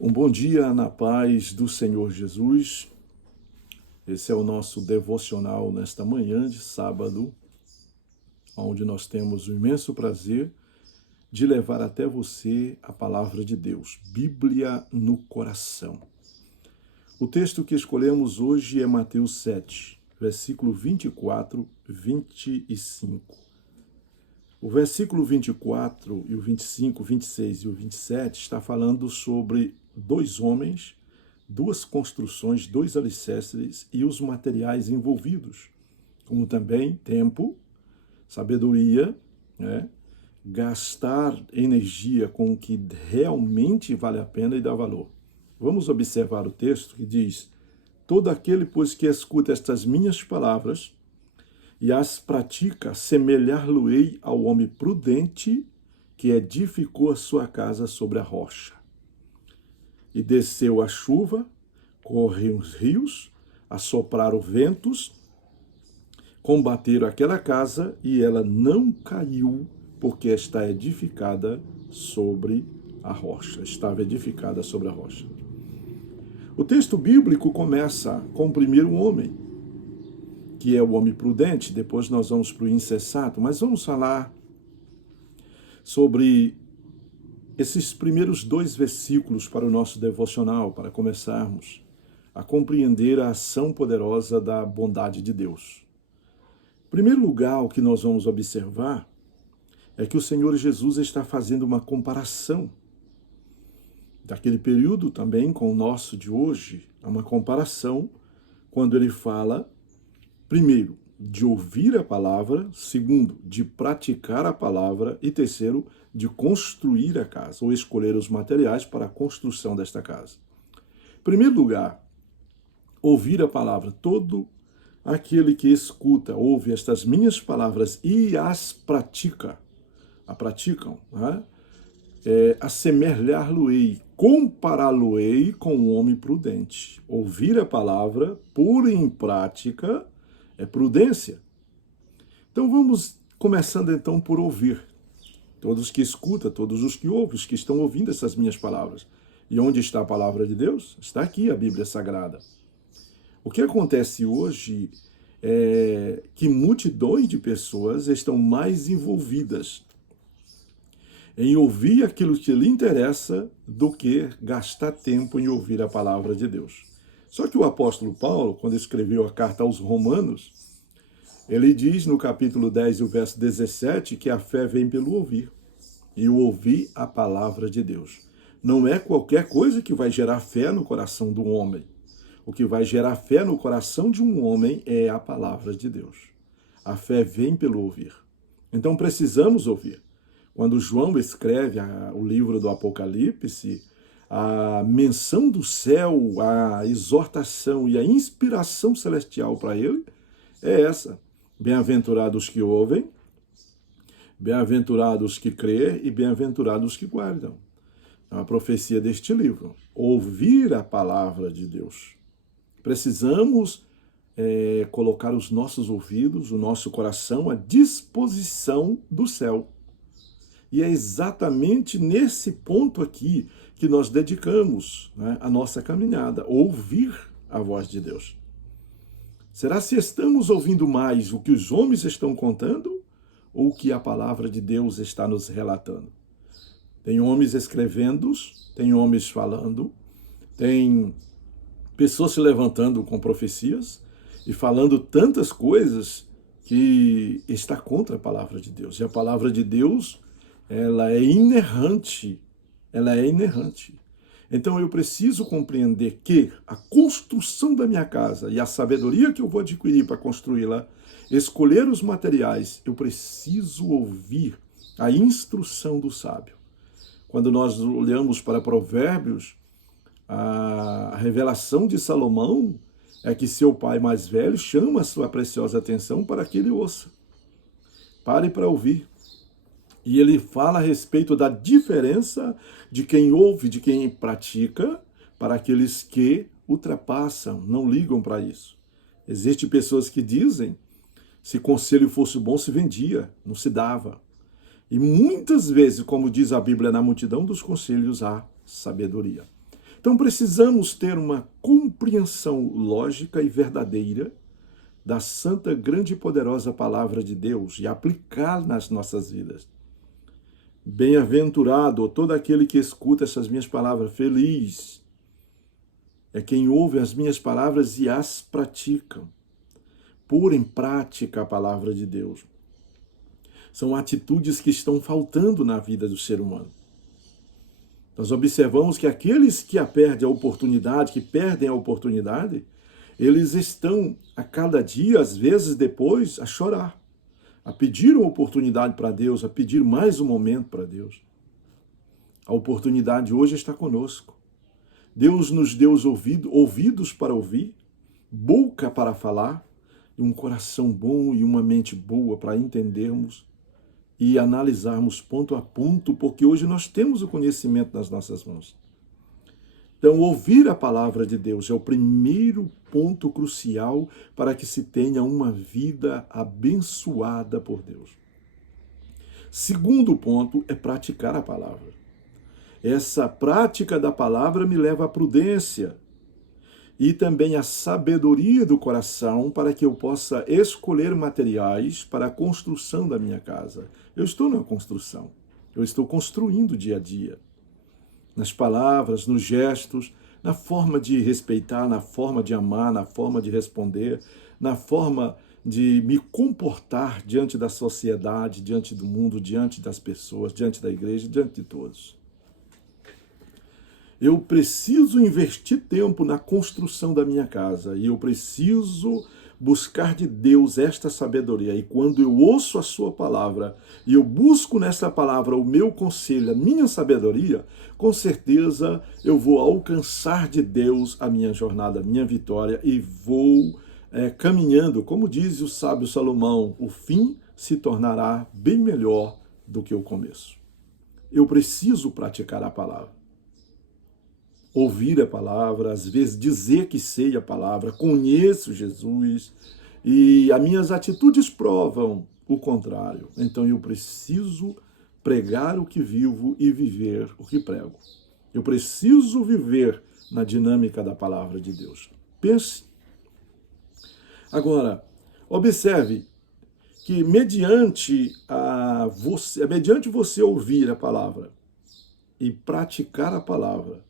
Um bom dia na paz do Senhor Jesus. Esse é o nosso devocional nesta manhã de sábado, onde nós temos o imenso prazer de levar até você a palavra de Deus, Bíblia no coração. O texto que escolhemos hoje é Mateus 7, versículo 24, 25. O versículo 24 e o 25, 26 e o 27 está falando sobre dois homens, duas construções, dois alicerces e os materiais envolvidos, como também tempo, sabedoria, gastar energia com o que realmente vale a pena e dá valor. Vamos observar o texto que diz: todo aquele, pois, que escuta estas minhas palavras e as pratica, semelhar-lo-ei ao homem prudente que edificou a sua casa sobre a rocha. E desceu a chuva, correram os rios, assopraram ventos, combateram aquela casa e ela não caiu, porque está edificada sobre a rocha. Estava edificada sobre a rocha. O texto bíblico começa com o primeiro homem, que é o homem prudente. Depois nós vamos para o insensato, mas vamos falar sobre esses primeiros dois versículos para o nosso devocional, para começarmos a compreender a ação poderosa da bondade de Deus. Em primeiro lugar, o que nós vamos observar é que o Senhor Jesus está fazendo uma comparação daquele período também com o nosso de hoje, uma comparação quando ele fala, primeiro, de ouvir a palavra, segundo, de praticar a palavra e terceiro, de construir a casa, ou escolher os materiais para a construção desta casa. Em primeiro lugar, ouvir a palavra. Todo aquele que escuta, ouve estas minhas palavras e as praticam, assemelhar-lo-ei, compará-lo-ei com um homem prudente. Ouvir a palavra, pôr em prática, é prudência. Então vamos começando então por ouvir. Todos que escutam, todos os que ouvem, os que estão ouvindo essas minhas palavras. E onde está a palavra de Deus? Está aqui a Bíblia Sagrada. O que acontece hoje é que multidões de pessoas estão mais envolvidas em ouvir aquilo que lhe interessa do que gastar tempo em ouvir a palavra de Deus. Só que o apóstolo Paulo, quando escreveu a carta aos Romanos, ele diz no capítulo 10 e o verso 17 que a fé vem pelo ouvir, e o ouvir a palavra de Deus. Não é qualquer coisa que vai gerar fé no coração do homem. O que vai gerar fé no coração de um homem é a palavra de Deus. A fé vem pelo ouvir. Então precisamos ouvir. Quando João escreve o livro do Apocalipse, a menção do céu, a exortação e a inspiração celestial para ele é essa. Bem-aventurados que ouvem, bem-aventurados que crêem e bem-aventurados que guardam. É uma profecia deste livro. Ouvir a palavra de Deus. Precisamos colocar os nossos ouvidos, o nosso coração à disposição do céu. E é exatamente nesse ponto aqui que nós dedicamos a nossa caminhada, ouvir a voz de Deus. Será se estamos ouvindo mais o que os homens estão contando ou o que a palavra de Deus está nos relatando? Tem homens escrevendo, tem homens falando, tem pessoas se levantando com profecias e falando tantas coisas que está contra a palavra de Deus. E a palavra de Deus, ela é inerrante. Então eu preciso compreender que a construção da minha casa e a sabedoria que eu vou adquirir para construí-la, escolher os materiais, eu preciso ouvir a instrução do sábio. Quando nós olhamos para Provérbios, a revelação de Salomão é que seu pai mais velho chama a sua preciosa atenção para que ele ouça. Pare para ouvir. E ele fala a respeito da diferença de quem ouve, de quem pratica, para aqueles que ultrapassam, não ligam para isso. Existem pessoas que dizem, se conselho fosse bom, se vendia, não se dava. E muitas vezes, como diz a Bíblia, na multidão dos conselhos há sabedoria. Então precisamos ter uma compreensão lógica e verdadeira da santa, grande e poderosa palavra de Deus e aplicar nas nossas vidas. Bem-aventurado todo aquele que escuta essas minhas palavras, feliz é quem ouve as minhas palavras e as praticam. Pôr em prática a palavra de Deus. São atitudes que estão faltando na vida do ser humano. Nós observamos que aqueles que perdem a oportunidade, eles estão a cada dia, às vezes depois, a chorar, a pedir uma oportunidade para Deus, a pedir mais um momento para Deus. A oportunidade hoje está conosco. Deus nos deu os ouvidos para ouvir, boca para falar, e um coração bom e uma mente boa para entendermos e analisarmos ponto a ponto, porque hoje nós temos o conhecimento nas nossas mãos. Então, ouvir a palavra de Deus é o primeiro ponto crucial para que se tenha uma vida abençoada por Deus. Segundo ponto é praticar a palavra. Essa prática da palavra me leva à prudência e também à sabedoria do coração para que eu possa escolher materiais para a construção da minha casa. Eu estou na construção, eu estou construindo dia a dia. Nas palavras, nos gestos, na forma de respeitar, na forma de amar, na forma de responder, na forma de me comportar diante da sociedade, diante do mundo, diante das pessoas, diante da igreja, diante de todos. Eu preciso investir tempo na construção da minha casa e eu preciso buscar de Deus esta sabedoria. E quando eu ouço a sua palavra e eu busco nesta palavra o meu conselho, a minha sabedoria, com certeza eu vou alcançar de Deus a minha jornada, a minha vitória e vou caminhando, como diz o sábio Salomão, o fim se tornará bem melhor do que o começo. Eu preciso praticar a palavra. Ouvir a palavra, às vezes dizer que sei a palavra, conheço Jesus e as minhas atitudes provam o contrário. Então eu preciso pregar o que vivo e viver o que prego. Eu preciso viver na dinâmica da palavra de Deus. Pense. Agora, observe que mediante você ouvir a palavra e praticar a palavra,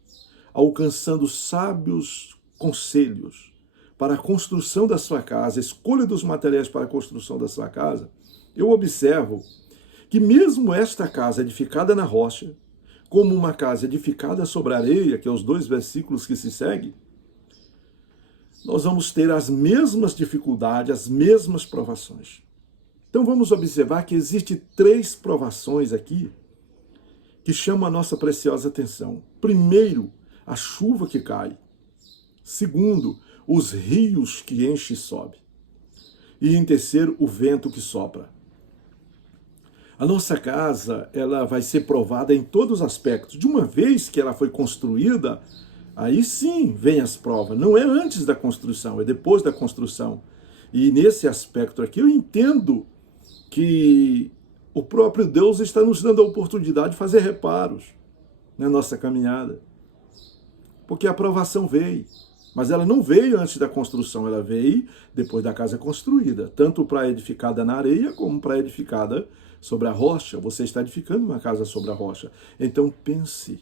alcançando sábios conselhos para a construção da sua casa, escolha dos materiais para a construção da sua casa, eu observo que mesmo esta casa edificada na rocha, como uma casa edificada sobre a areia, que é os 2 versículos que se seguem, nós vamos ter as mesmas dificuldades, as mesmas provações. Então vamos observar que existem 3 provações aqui que chamam a nossa preciosa atenção. Primeiro, a chuva que cai. Segundo, os rios que enchem e sobem. E em terceiro, o vento que sopra. A nossa casa, ela vai ser provada em todos os aspectos. De uma vez que ela foi construída, aí sim vem as provas. Não é antes da construção, é depois da construção. E nesse aspecto aqui eu entendo que o próprio Deus está nos dando a oportunidade de fazer reparos na nossa caminhada. Porque a aprovação veio, mas ela não veio antes da construção, ela veio depois da casa construída, tanto para edificada na areia como para edificada sobre a rocha. Você está edificando uma casa sobre a rocha. Então pense,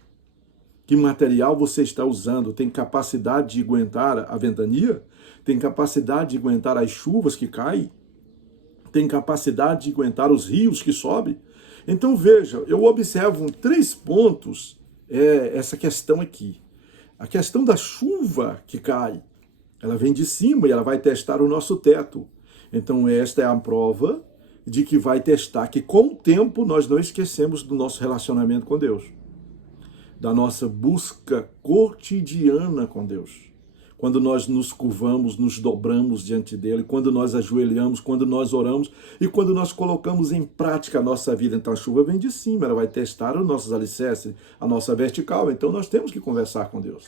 que material você está usando? Tem capacidade de aguentar a ventania? Tem capacidade de aguentar as chuvas que caem? Tem capacidade de aguentar os rios que sobem? Então veja, eu observo 3 pontos, essa questão aqui. A questão da chuva que cai, ela vem de cima e ela vai testar o nosso teto. Então esta é a prova de que vai testar que com o tempo nós não esquecemos do nosso relacionamento com Deus. Da nossa busca cotidiana com Deus. Quando nós nos curvamos, nos dobramos diante dele, quando nós ajoelhamos, quando nós oramos e quando nós colocamos em prática a nossa vida. Então a chuva vem de cima, ela vai testar os nossos alicerces, a nossa vertical. Então nós temos que conversar com Deus.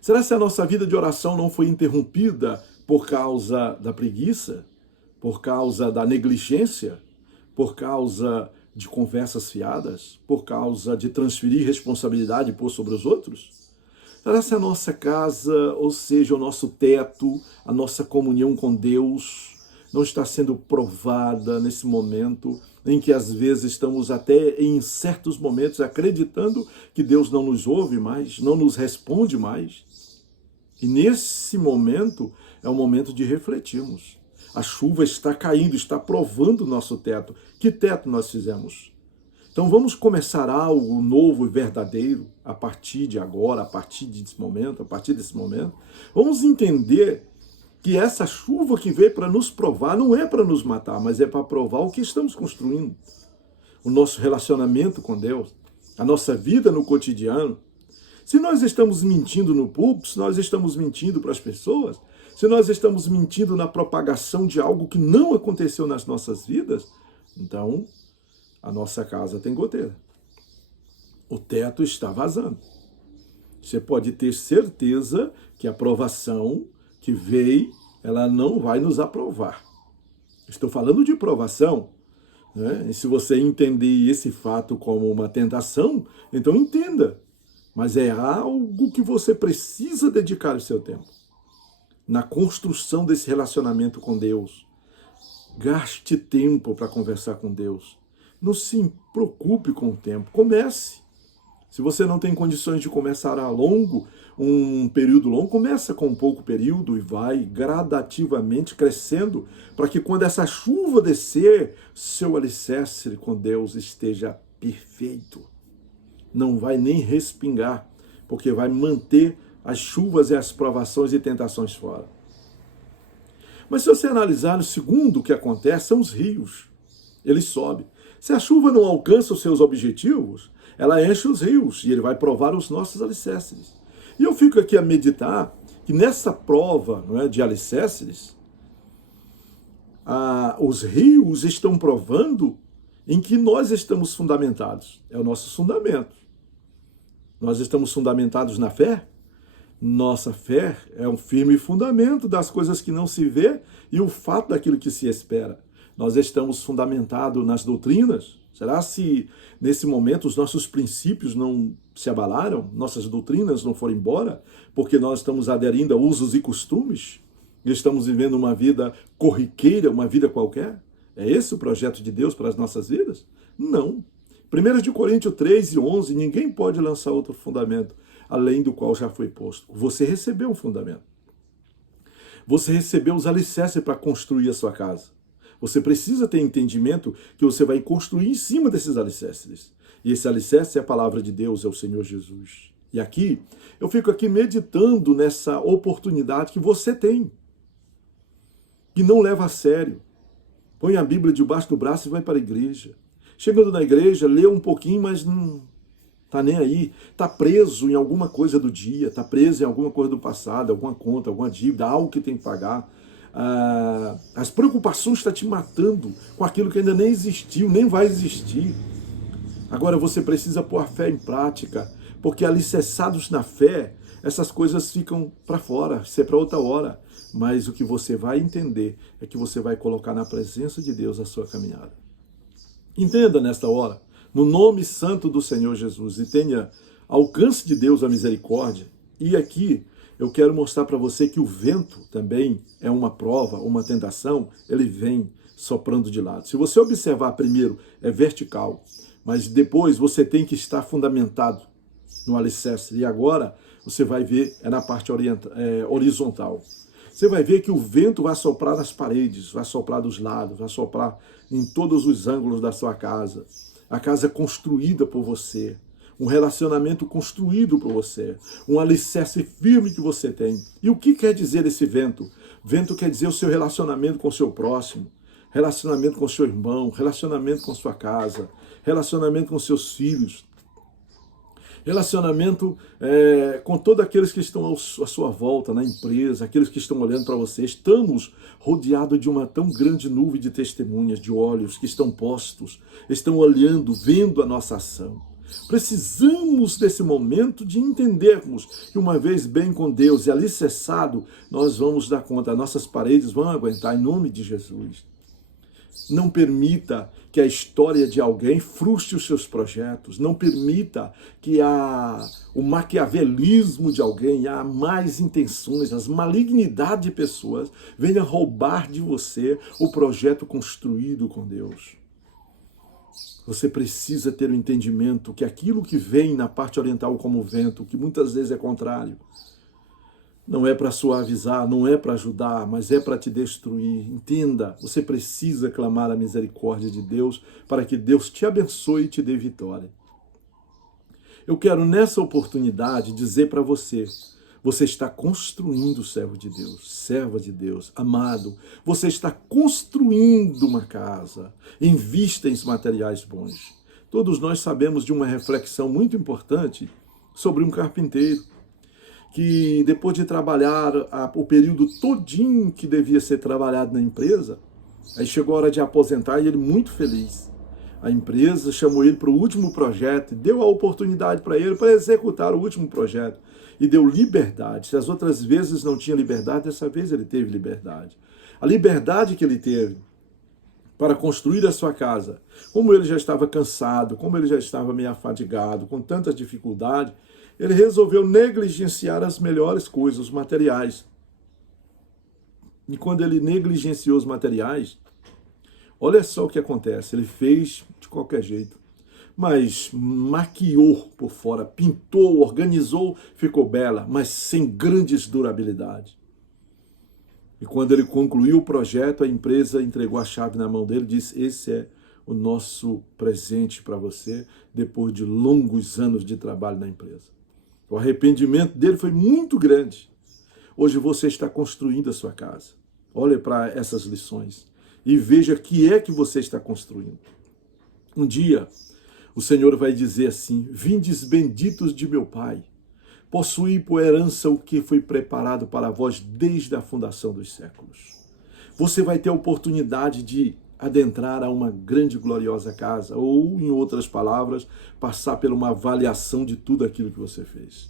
Será que a nossa vida de oração não foi interrompida por causa da preguiça? Por causa da negligência? Por causa de conversas fiadas, por causa de transferir responsabilidade e pôr sobre os outros? Será se a nossa casa, ou seja, o nosso teto, a nossa comunhão com Deus, não está sendo provada nesse momento em que às vezes estamos até em certos momentos acreditando que Deus não nos ouve mais, não nos responde mais? E nesse momento é o momento de refletirmos. A chuva está caindo, está provando o nosso teto. Que teto nós fizemos? Então vamos começar algo novo e verdadeiro a partir de agora, a partir desse momento. Vamos entender que essa chuva que veio para nos provar não é para nos matar, mas é para provar o que estamos construindo. O nosso relacionamento com Deus, a nossa vida no cotidiano. Se nós estamos mentindo no púlpito, se nós estamos mentindo para as pessoas, se nós estamos mentindo na propagação de algo que não aconteceu nas nossas vidas, então a nossa casa tem goteira. O teto está vazando. Você pode ter certeza que a provação que veio, ela não vai nos aprovar. Estou falando de provação, né? E se você entender esse fato como uma tentação, então entenda. Mas é algo que você precisa dedicar o seu tempo. Na construção desse relacionamento com Deus. Gaste tempo para conversar com Deus. Não se preocupe com o tempo. Comece. Se você não tem condições de começar um período longo, começa com um pouco período e vai gradativamente crescendo para que quando essa chuva descer, seu alicerce com Deus esteja perfeito. Não vai nem respingar, porque vai manter as chuvas e as provações e tentações fora. Mas se você analisar, o segundo que acontece são os rios. Eles sobem. Se a chuva não alcança os seus objetivos, ela enche os rios e ele vai provar os nossos alicerces. E eu fico aqui a meditar que nessa prova, não é, de alicerces, os rios estão provando em que nós estamos fundamentados. É o nosso fundamento. Nós estamos fundamentados na fé? Nossa fé é um firme fundamento das coisas que não se vê e o fato daquilo que se espera. Nós estamos fundamentados nas doutrinas? Será se nesse momento os nossos princípios não se abalaram? Nossas doutrinas não foram embora? Porque nós estamos aderindo a usos e costumes? E estamos vivendo uma vida corriqueira, uma vida qualquer? É esse o projeto de Deus para as nossas vidas? Não. 1 Coríntios 3:11, ninguém pode lançar outro fundamento, além do qual já foi posto. Você recebeu um fundamento. Você recebeu os alicerces para construir a sua casa. Você precisa ter entendimento que você vai construir em cima desses alicerces. E esse alicerce é a palavra de Deus, é o Senhor Jesus. E aqui, eu fico aqui meditando nessa oportunidade que você tem. Que não leva a sério. Põe a Bíblia debaixo do braço e vai para a igreja. Chegando na igreja, lê um pouquinho, mas não está nem aí. Está preso em alguma coisa do dia, está preso em alguma coisa do passado, alguma conta, alguma dívida, algo que tem que pagar. As preocupações estão te matando com aquilo que ainda nem existiu, nem vai existir. Agora você precisa pôr a fé em prática, porque alicerçados na fé, essas coisas ficam para fora, isso é para outra hora. Mas o que você vai entender é que você vai colocar na presença de Deus a sua caminhada. Entenda nesta hora, no nome santo do Senhor Jesus, e tenha alcance de Deus a misericórdia. E aqui eu quero mostrar para você que o vento também é uma prova, uma tentação, ele vem soprando de lado. Se você observar primeiro, é vertical, mas depois você tem que estar fundamentado no alicerce. E agora você vai ver, é na parte horizontal. Você vai ver que o vento vai soprar nas paredes, vai soprar dos lados, vai soprar em todos os ângulos da sua casa. A casa é construída por você, um relacionamento construído por você, um alicerce firme que você tem. E o que quer dizer esse vento? Vento quer dizer o seu relacionamento com o seu próximo, relacionamento com o seu irmão, relacionamento com sua casa, relacionamento com seus filhos, relacionamento com todos aqueles que estão à sua volta, na empresa, aqueles que estão olhando para você. Estamos rodeados de uma tão grande nuvem de testemunhas, de olhos que estão postos, estão olhando, vendo a nossa ação. Precisamos desse momento de entendermos que uma vez bem com Deus e alicerçado, nós vamos dar conta, nossas paredes vão aguentar em nome de Jesus. Não permita que a história de alguém frustre os seus projetos. Não permita que o maquiavelismo de alguém, as más intenções, as malignidades de pessoas venham roubar de você o projeto construído com Deus. Você precisa ter o entendimento que aquilo que vem na parte oriental como vento, que muitas vezes é contrário, não é para suavizar, não é para ajudar, mas é para te destruir. Entenda, você precisa clamar a misericórdia de Deus para que Deus te abençoe e te dê vitória. Eu quero nessa oportunidade dizer para você, você está construindo, servo de Deus, serva de Deus, amado. Você está construindo uma casa. Invista em materiais bons. Todos nós sabemos de uma reflexão muito importante sobre um carpinteiro, que depois de trabalhar o período todinho que devia ser trabalhado na empresa, aí chegou a hora de aposentar e ele muito feliz. A empresa chamou ele para o último projeto, deu a oportunidade para ele para executar o último projeto e deu liberdade. Se as outras vezes não tinha liberdade, dessa vez ele teve liberdade. A liberdade que ele teve para construir a sua casa, como ele já estava cansado, como ele já estava meio afadigado, com tantas dificuldades, ele resolveu negligenciar as melhores coisas, os materiais. E quando ele negligenciou os materiais, olha só o que acontece. Ele fez de qualquer jeito, mas maquiou por fora, pintou, organizou, ficou bela, mas sem grandes durabilidade. E quando ele concluiu o projeto, a empresa entregou a chave na mão dele e disse: esse é o nosso presente para você, depois de longos anos de trabalho na empresa. O arrependimento dele foi muito grande. Hoje você está construindo a sua casa. Olhe para essas lições e veja o que é que você está construindo. Um dia, o Senhor vai dizer assim: vindes benditos de meu Pai, possuí por herança o que foi preparado para vós desde a fundação dos séculos. Você vai ter a oportunidade de adentrar a uma grande e gloriosa casa, ou, em outras palavras, passar por uma avaliação de tudo aquilo que você fez.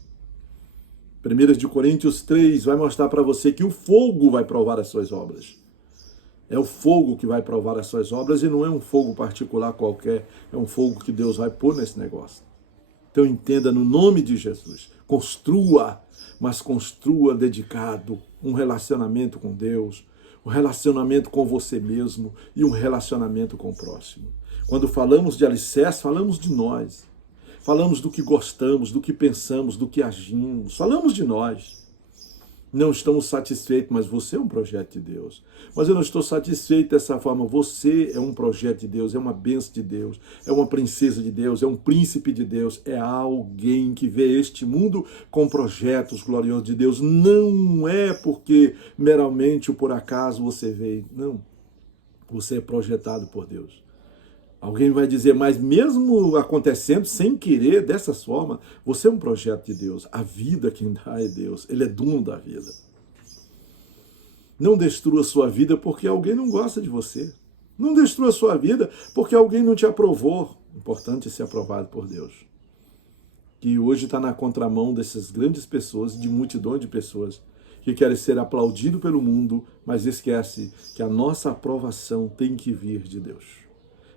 1 Coríntios 3 vai mostrar para você que o fogo vai provar as suas obras. É o fogo que vai provar as suas obras e não é um fogo particular qualquer, é um fogo que Deus vai pôr nesse negócio. Então entenda, no nome de Jesus, construa, mas construa dedicado, um relacionamento com Deus, um relacionamento com você mesmo e um relacionamento com o próximo. Quando falamos de alicerce, falamos de nós. Falamos do que gostamos, do que pensamos, do que agimos. Falamos de nós. Não estamos satisfeitos, mas você é um projeto de Deus. Mas eu não estou satisfeito dessa forma. Você é um projeto de Deus, é uma bênção de Deus, é uma princesa de Deus, é um príncipe de Deus, é alguém que vê este mundo com projetos gloriosos de Deus. Não é porque meramente ou por acaso você veio. Não. Você é projetado por Deus. Alguém vai dizer, mas mesmo acontecendo sem querer, dessa forma, você é um projeto de Deus. A vida quem dá é Deus. Ele é dono da vida. Não destrua a sua vida porque alguém não gosta de você. Não destrua a sua vida porque alguém não te aprovou. Importante é ser aprovado por Deus. Que hoje está na contramão dessas grandes pessoas, de multidão de pessoas, que querem ser aplaudidos pelo mundo, mas esquece que a nossa aprovação tem que vir de Deus.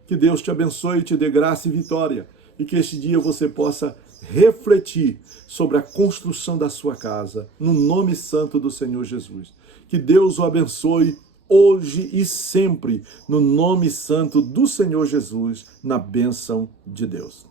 Que Deus te abençoe, te dê graça e vitória. E que este dia você possa refletir sobre a construção da sua casa, no nome santo do Senhor Jesus. Que Deus o abençoe hoje e sempre, no nome santo do Senhor Jesus, na bênção de Deus.